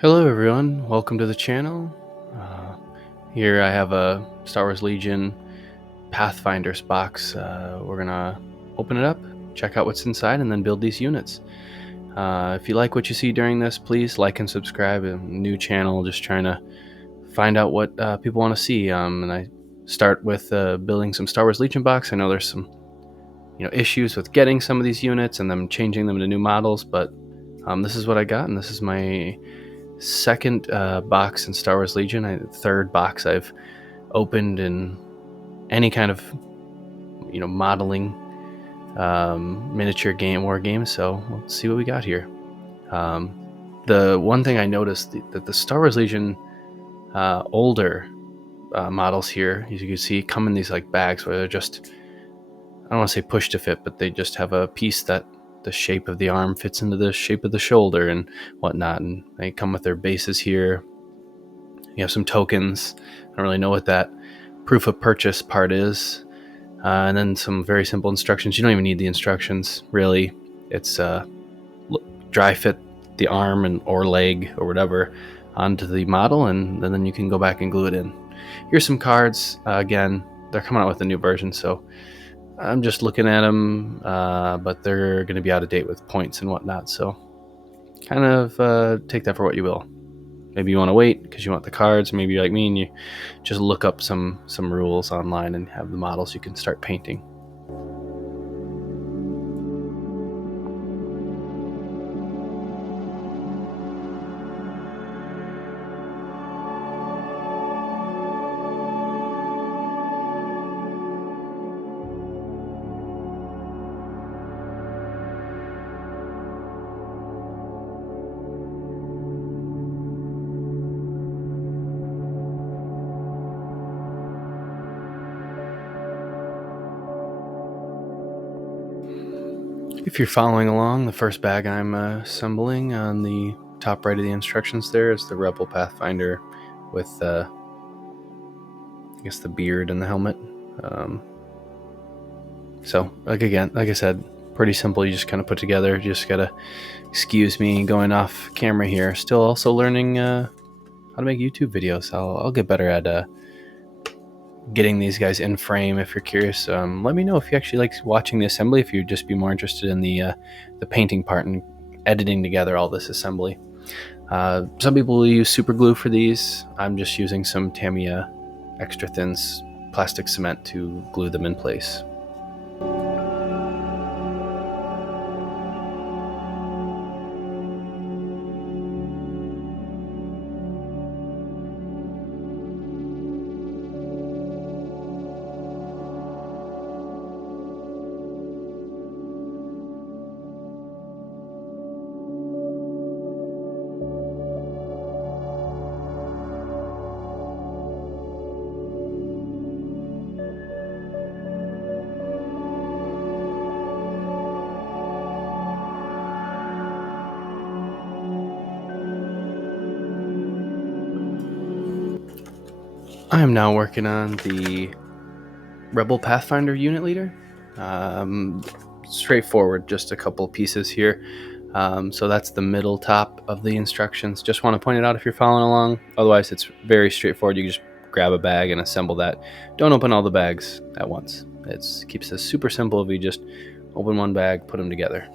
Hello everyone, welcome to the channel. Uh, Here I have a Star Wars Legion Pathfinders box. We're gonna open it up, check out what's inside, and then build these units. If you like what you see during this, please like and subscribe. A new channel, just trying to find out what people want to see. And I start with building some Star Wars Legion box. I know there's some issues with getting some of these units and them changing them to new models, but this is what I got, and this is my second box in Star Wars Legion. Third box I've opened in any kind of modeling miniature war game. So let's see what we got here. The one thing I noticed that the Star Wars Legion older models here, as you can see, come in these like bags where they're just, I don't want to say push to fit, but they just have a piece that the shape of the arm fits into the shape of the shoulder and whatnot, and they come with their bases here. You have some tokens. I don't really know what that proof of purchase part is. And then some very simple instructions. You don't even need the instructions, really. It's dry fit the arm or leg or whatever onto the model, and then you can go back and glue it in. Here's some cards. Again, they're coming out with a new version, so I'm just looking at them, but they're going to be out of date with points and whatnot. So kind of take that for what you will. Maybe you want to wait because you want the cards. Maybe you're like me and you just look up some rules online and have the models you can start painting. If you're following along, the first bag I'm assembling, on the top right of the instructions there is the Rebel Pathfinder with, I guess, the beard and the helmet. So, like I said, pretty simple. You just kind of put together. You just gotta excuse me going off camera here. Still also learning how to make YouTube videos. I'll get better at getting these guys in frame. If you're curious, let me know if you actually like watching the assembly, if you'd just be more interested in the painting part and editing together all this assembly. Some people will use super glue for these. I'm just using some Tamiya extra thin plastic cement to glue them in place. I am now working on the Rebel Pathfinder unit leader. Straightforward, just a couple pieces here. So that's the middle top of the instructions. Just want to point it out if you're following along. Otherwise, it's very straightforward. You can just grab a bag and assemble that. Don't open all the bags at once. It keeps this super simple if you just open one bag, put them together.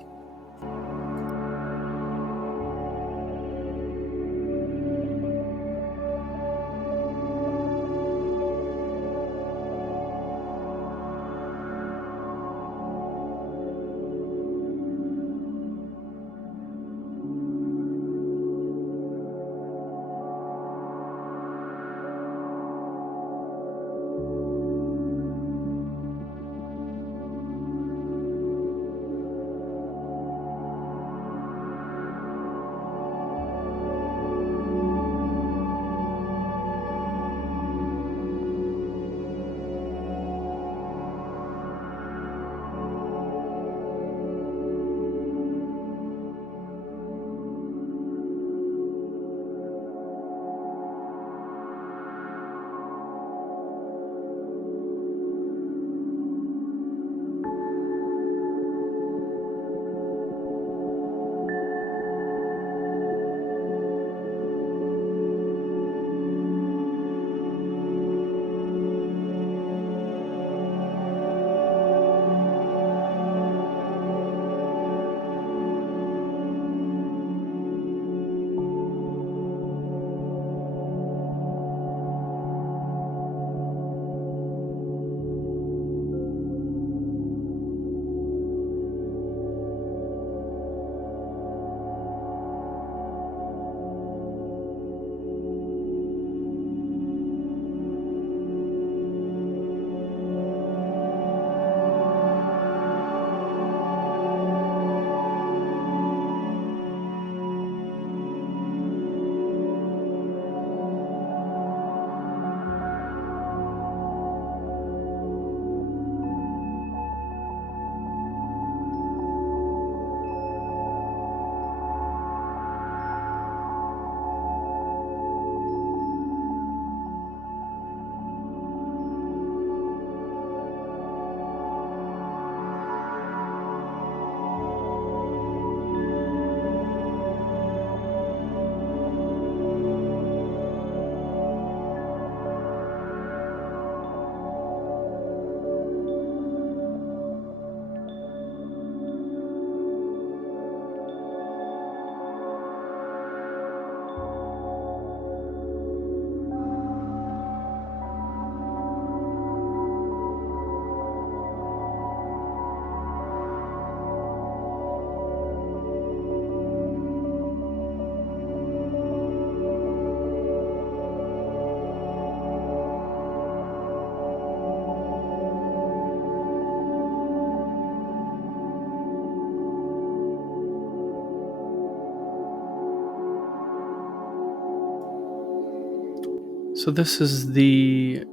So this is the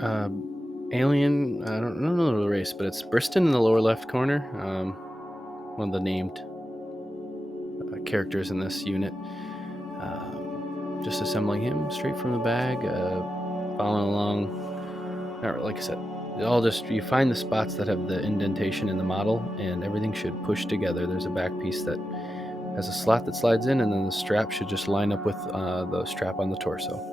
uh, alien. I don't know the race, but it's Briston in the lower left corner. One of the named characters in this unit. Just assembling him straight from the bag, following along. Like I said, you find the spots that have the indentation in the model, and everything should push together. There's a back piece that has a slot that slides in, and then the strap should just line up with the strap on the torso.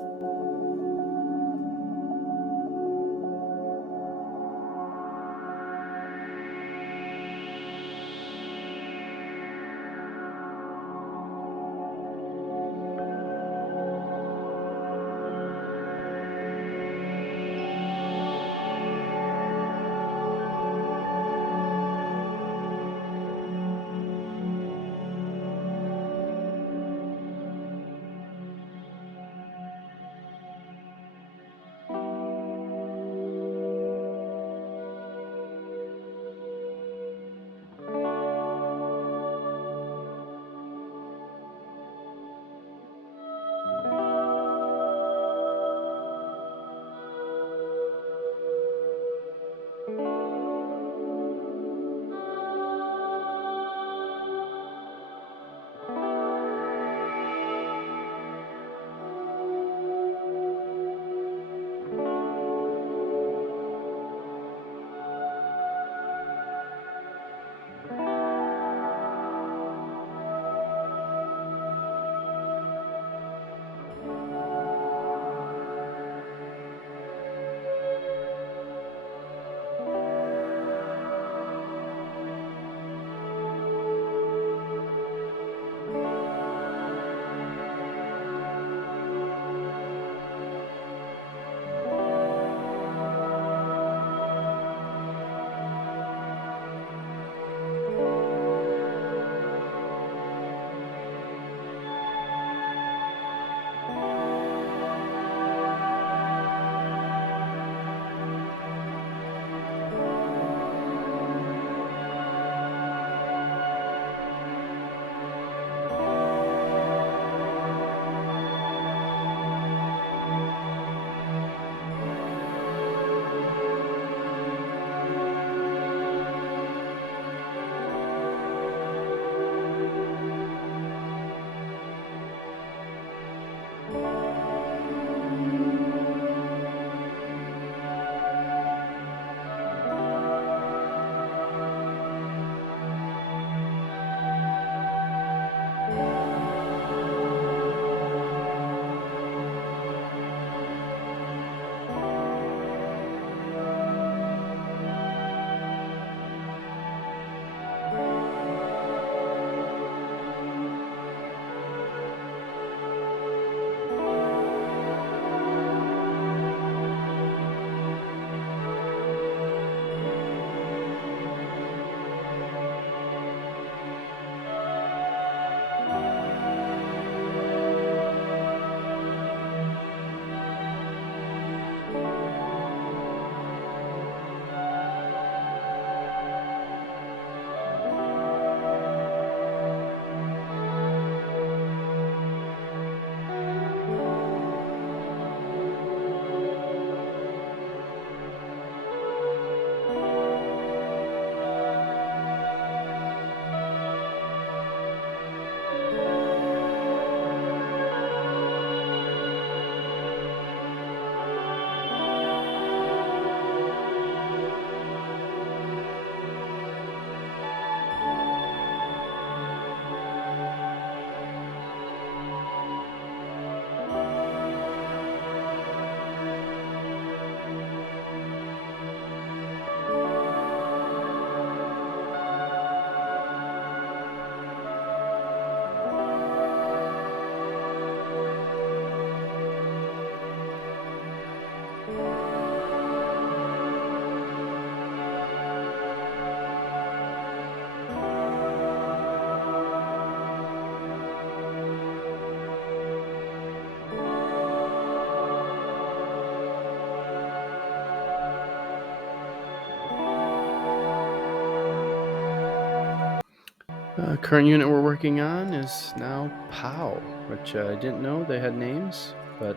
Current unit we're working on is now POW, which I didn't know they had names. but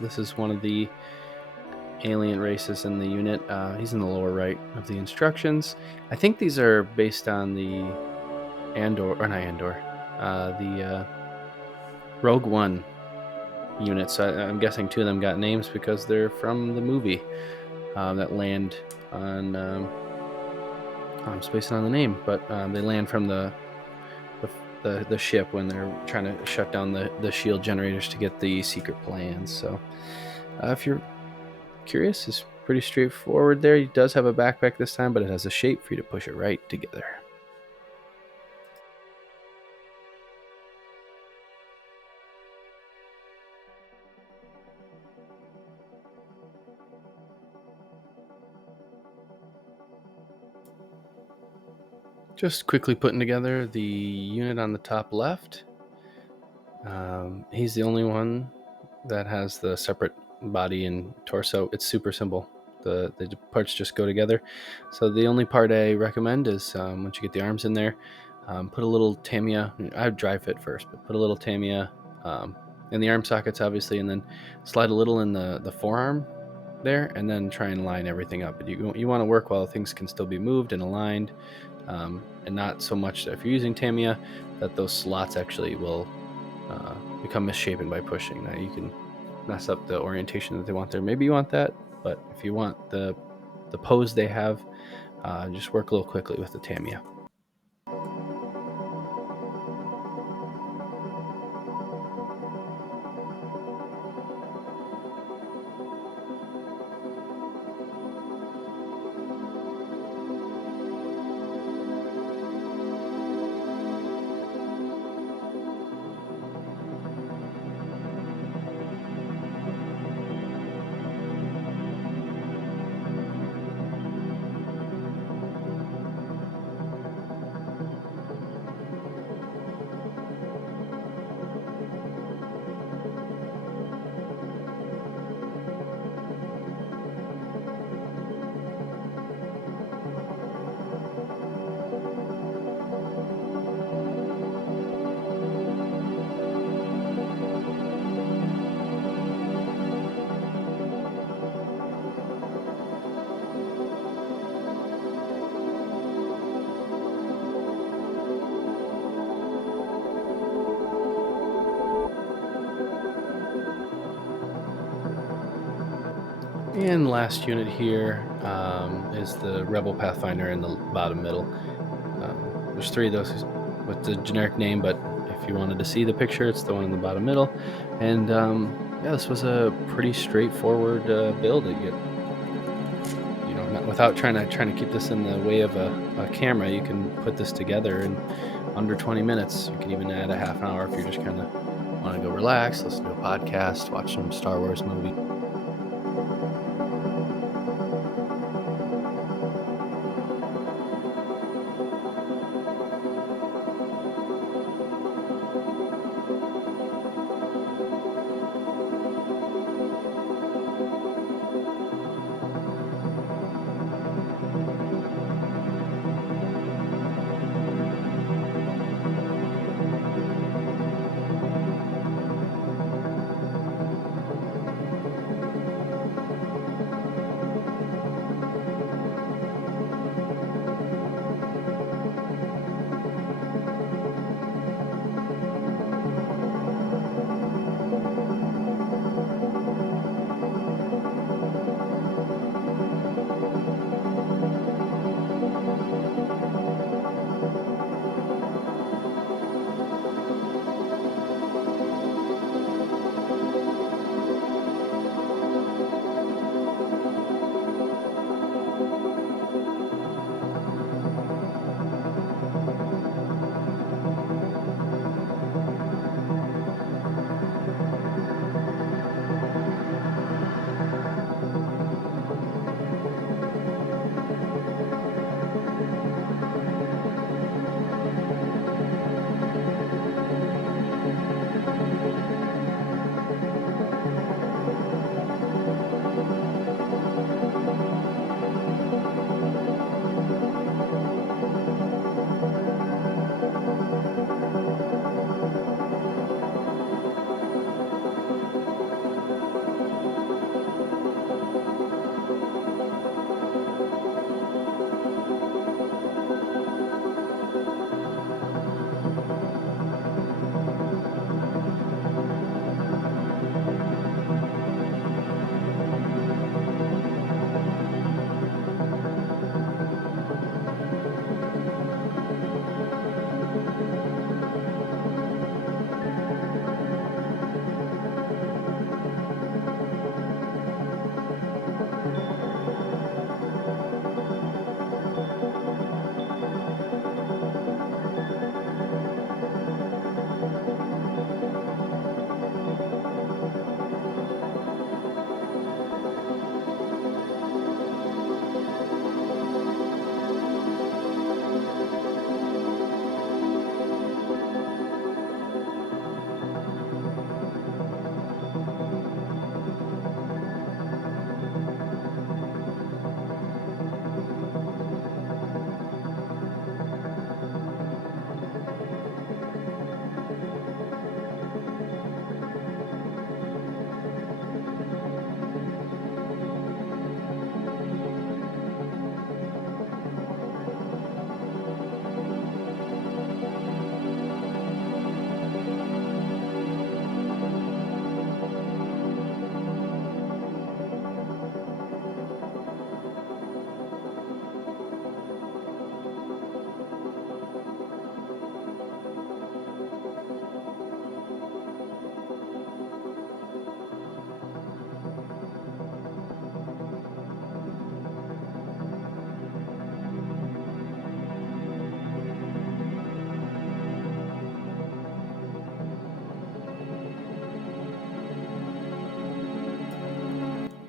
this is one of the alien races in the unit. He's in the lower right of the instructions. I think these are based on the the Rogue One units. So I'm guessing two of them got names because they're from the movie that land on. I'm spacing on the name, but they land from the ship when they're trying to shut down the shield generators to get the secret plans. So if you're curious, it's pretty straightforward there. He does have a backpack this time, but it has a shape for you to push it right together. Just quickly putting together the unit on the top left. He's the only one that has the separate body and torso. It's super simple. The parts just go together. So the only part I recommend is once you get the arms in there, put a little Tamiya. I'd dry fit first, but put a little Tamiya in the arm sockets, obviously, and then slide a little in the forearm there, and then try and line everything up. But you want to work while things can still be moved and aligned, and not so much that if you're using Tamiya that those slots actually will become misshapen by pushing. Now you can mess up the orientation that they want there. Maybe you want that, but if you want the pose they have, just work a little quickly with the Tamiya. And last unit here is the Rebel Pathfinder in the bottom middle. There's three of those with the generic name, but if you wanted to see the picture, it's the one in the bottom middle. And yeah, this was a pretty straightforward build. Without trying to keep this in the way of a camera, you can put this together in under 20 minutes. You can even add a half an hour if you're just kind of want to go relax, listen to a podcast, watch some Star Wars movie.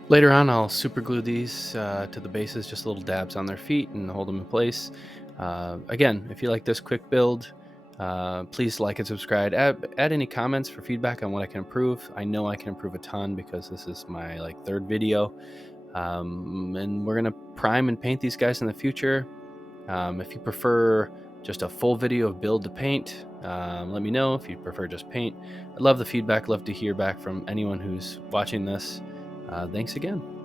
Later on, I'll super glue these to the bases, just little dabs on their feet and hold them in place. Again, if you like this quick build, please like and subscribe. Add any comments for feedback on what I can improve. I know I can improve a ton because this is my third video. And we're gonna prime and paint these guys in the future. If you prefer just a full video of build to paint, let me know. If you prefer just paint, I'd love the feedback. Love to hear back from anyone who's watching this. Thanks again.